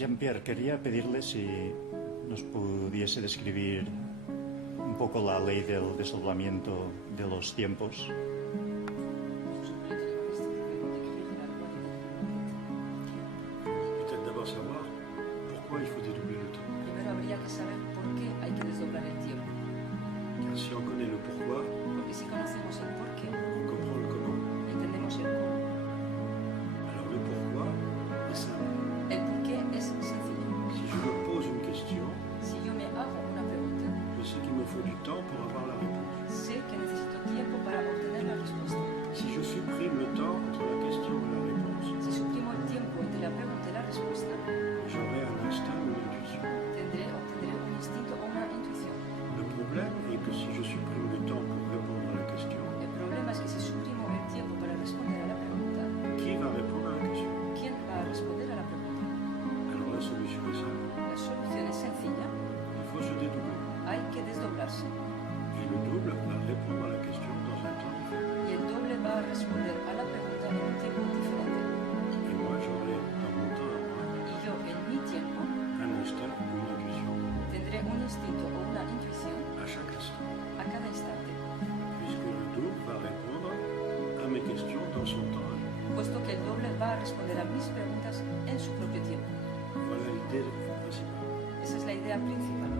Jean-Pierre, quería pedirle si nos pudiese describir un poco la ley del desdoblamiento de los tiempos. Peut-être d'abord savoir pourquoi il faut dédoubler le temps. Primero habría que saber por qué hay que desdoblar el tiempo. Car si on connaît le pourquoi, Porque si conocemos el por qué, on comprend le comment. entendemos el cómo. Alors le pourquoi est simple. El por qué es sencillo. Si je me pose une question, Si yo me hago una pregunta, je sais qu'il me faut du temps pour avoir la réponse. sé que necesito tiempo para obtener la respuesta. Si je supprime le temps entre la question et la réponse, Si suprimo el tiempo entre la pregunta y la respuesta, j'aurai un instinct ou une intuition. obtendré un instinto o una intuición. Le problème est que si je supprime le temps pour répondre à la question, El problema es que si suprimo el tiempo para responder a la pregunta, qui va répondre à la question? ¿quién va a responder a la pregunta? Alors la solution est simple. La solución es sencilla. Il faut se dédoubler. Hay que desdoblarse. Et le double va répondre à la question dans un temps différent. Y el doble va a responder a la pregunta en un tiempo diferente. Et moi, j'aurai dans mon temps à moi Y yo, en mi tiempo, un instinct ou une intuition tendré un instinto o una intuición à chaque instant. a cada instante, Puisque le double va répondre à mes questions dans son temps à lui. puesto que el doble va a responder a mis preguntas en su propio tiempo. Voilà l'idée principale. Esa es la idea principal.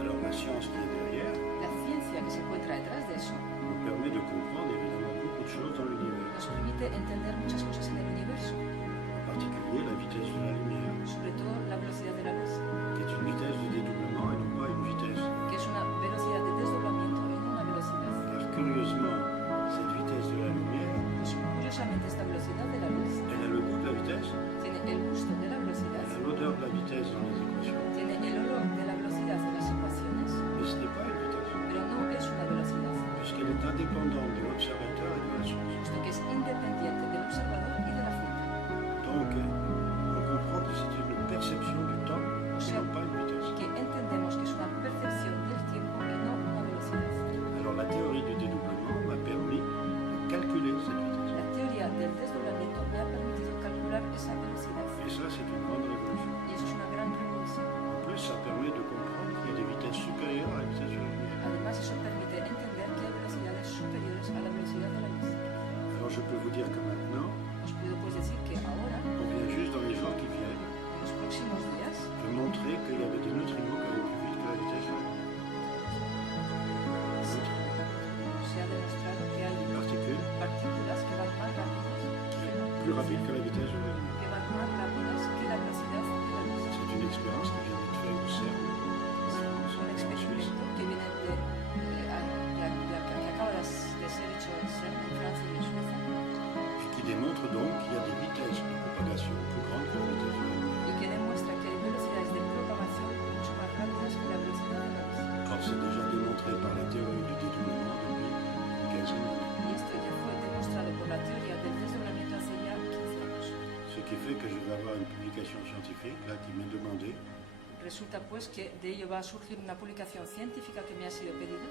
Alors la science qui est derrière La ciencia que se encuentra detrás de eso nous permet de comprendre évidemment beaucoup de choses dans l'univers, nos permite entender muchas cosas en el universo, en particulier la vitesse de la lumière, sobre todo la velocidad de la luz, qui est une vitesse de dédoublement et non pas une vitesse. que es una velocidad de desdoblamiento y no una velocidad. Car curieusement, cette vitesse de la lumière, Pues curiosamente esta velocidad de la luz elle a le goût de la vitesse, tiene el gusto de la velocidad, elle a l'odeur de la vitesse dans les équations, tiene el olor de la velocidad en las ecuaciones, mais ce n'est pas une vitesse, pero no es una velocidad, puisqu'elle est indépendante de l'observateur et de la source. puesto que es independiente del observador y de la fuente. Donc, on comprend que c'est une perception du temps et non pas une vitesse. Que entendemos que es una percepción del tiempo y no una velocidad. Alors, la théorie du dédoublement m'a permis de calculer cette vitesse. La teoría del desdoblamiento me ha permitido calcular esa velocidad. Et ça, c'est une grande révolution. Y eso es una gran revolución. En plus, ça permet de comprendre qu'il y a des vitesses supérieures à la vitesse de la lumière. Además, eso permite entender que hay velocidades superiores a la velocidad de la luz. Alors, je peux vous dire que maintenant, Os puedo pues decir que ahora, on vient juste dans les jours qui viennent, en los próximos días, de montrer qu'il y avait des neutrinos qui allaient plus vite que la vitesse de la lumière. se ha demostrado que hay Des particules partículas que van más rápidas, qui sont plus rapides que la vitesse de la lumière. que van más rápidas que la velocidad de la luz. C'est une expérience qui vient d'être faite au CERN, Es un experimento que viene que acaba de ser hecho en CERN, en Francia y en Suecia, et qui démontre donc qu'il y a des vitesses de propagation plus grandes que la vitesse de la lumière. y que demuestra que hay velocidades de propagación mucho más rápidas que la velocidad de la luz. Or, c'est déjà démontré par la théorie du dédoublement depuis une quinzaine d'années. Y esto ya fue demostrado por la teoría del desdoblamiento hace ya 15 años. Ce qui fait que je vais avoir une publication scientifique là qui m'est demandée Resulta pues que de ello va a surgir una publicación científica que me ha sido pedida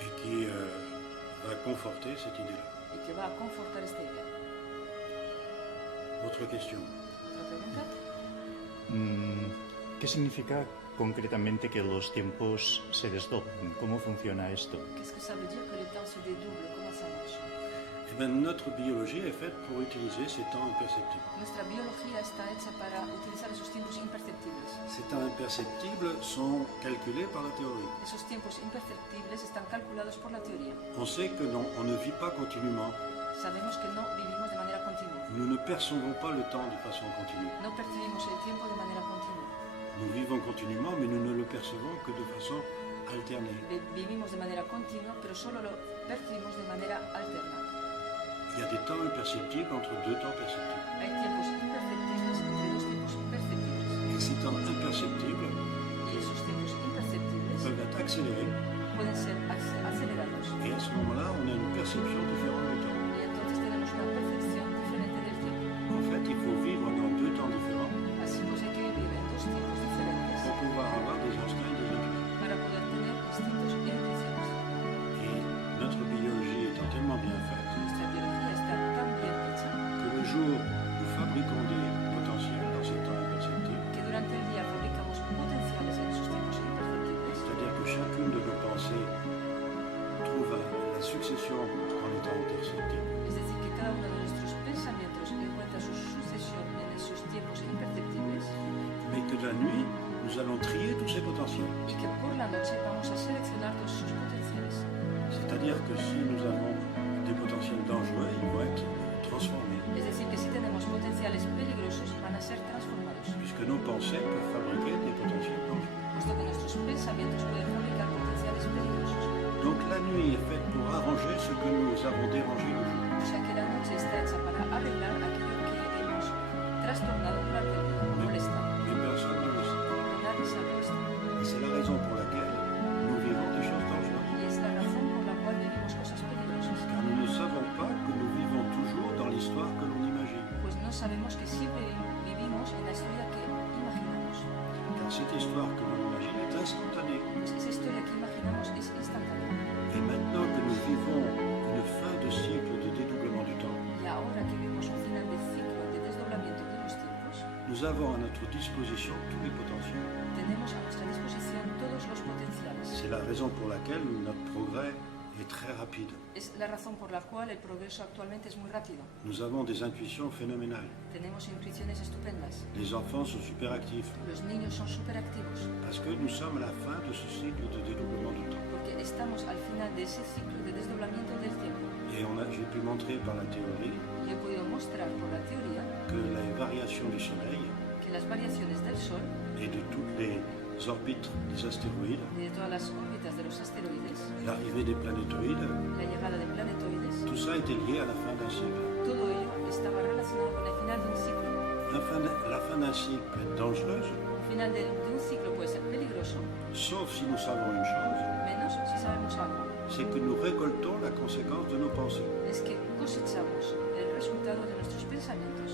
et qui va conforter cette idée-là. y que va a confortar esta idea. Autre question. ¿Otra pregunta? ¿Qué significa concretamente que los tiempos se desdoblen? ¿Cómo funciona esto? Qu'est-ce que ça veut dire que le temps se dédouble? Comment ça marche? Eh bien, notre biologie est faite pour utiliser ces temps imperceptibles. Nuestra biología está hecha para utilizar esos tiempos imperceptibles. Ces temps imperceptibles sont calculés par la théorie. Esos tiempos imperceptibles están calculados por la teoría. On sait que non, on ne vit pas continuellement. Sabemos que no vivimos de manera continua. Nous ne percevons pas le temps de façon continue. No percibimos el tiempo de manera continua. Nous vivons continuellement, mais nous ne le percevons que de façon alternée. Vivimos de manera continua, pero solo lo percibimos de manera alterna. Il y a des temps imperceptibles entre deux temps perceptibles. Hay tiempos imperceptibles entre dos tiempos perceptibles. Et ces temps imperceptibles Y esos tiempos imperceptibles peuvent être accélérés. pueden ser acelerados. Et à ce moment-là, on a une perception différente du temps. Y entonces tenemos una percepción diferente del tiempo. En fait, il faut vivre dans deux temps différents Así pues hay que vivir en dos tiempos diferentes pour pouvoir avoir des instincts et des intuitions. para poder tener instintos e intuiciones. Et notre biologie étant tellement bien faite Nuestra biología está tan bien hecha que le jour où nous fabriquons des potentiels dans ces temps imperceptibles, succession en étant interceptée. Es decir, que cada uno de nuestros pensamientos encuentra su sucesión en esos tiempos imperceptibles Mais que la nuit, nous allons trier tous ces potentiels. y que por la noche vamos a seleccionar todos sus potenciales. C'est-à-dire que si nous avons des potentiels dangereux, ils vont être transformés. Es decir, que si tenemos potenciales peligrosos van a ser transformados, Puisque nos pensées peuvent fabriquer des potentiels dangereux. puesto que nuestros pensamientos pueden fabricar potenciales peligrosos. Donc la nuit est faite pour arranger ce que nous avons dérangé le jour. O sea que la noche está hecha para arreglar aquello que hemos trastornado durante el día, molestado. Mais personne ne le sait. Pero nadie sabe esto. Et c'est la raison pour laquelle nous vivons des choses dangereuses. Y es la razón por la cual vivimos cosas peligrosas. Car nous ne savons pas que nous vivons toujours dans l'histoire que l'on imagine. Pues no sabemos que siempre vivimos en la historia que imaginamos. Car cette histoire que l'on imagine est instantanée. Pues esa historia que imaginamos es instantánea. Et maintenant que nous vivons une fin de cycle de dédoublement du temps, Y ahora que vivimos un final de ciclo de desdoblamiento de los tiempos, nous avons à notre disposition tous les potentiels. tenemos a nuestra disposición todos los potenciales. C'est la raison pour laquelle notre progrès est très rapide. Es la razón por la cual el progreso actualmente es muy rápido. Nous avons des intuitions phénoménales. Tenemos intuiciones estupendas. Les enfants sont superactifs Los niños son superactivos parce que nous sommes à la fin de ce cycle de dédoublement du temps. porque estamos al final de ese ciclo de desdoblamiento del tiempo. Et j'ai pu montrer par la théorie Y he podido mostrar por la teoría que les variations du Soleil que las variaciones del Sol et de toutes les orbites des astéroïdes, y de todas las órbitas de los asteroides, l'arrivée des planétoïdes, la llegada de planetoides, tout ça était lié à la fin d'un cycle. todo ello estaba relacionado con el final de un ciclo. La fin d'un cycle peut être dangereuse, El final de un ciclo puede ser peligroso, sauf si nous savons une chose, menos si sabemos algo, c'est que nous récoltons la conséquence de nos pensées. es que cosechamos el resultado de nuestros pensamientos.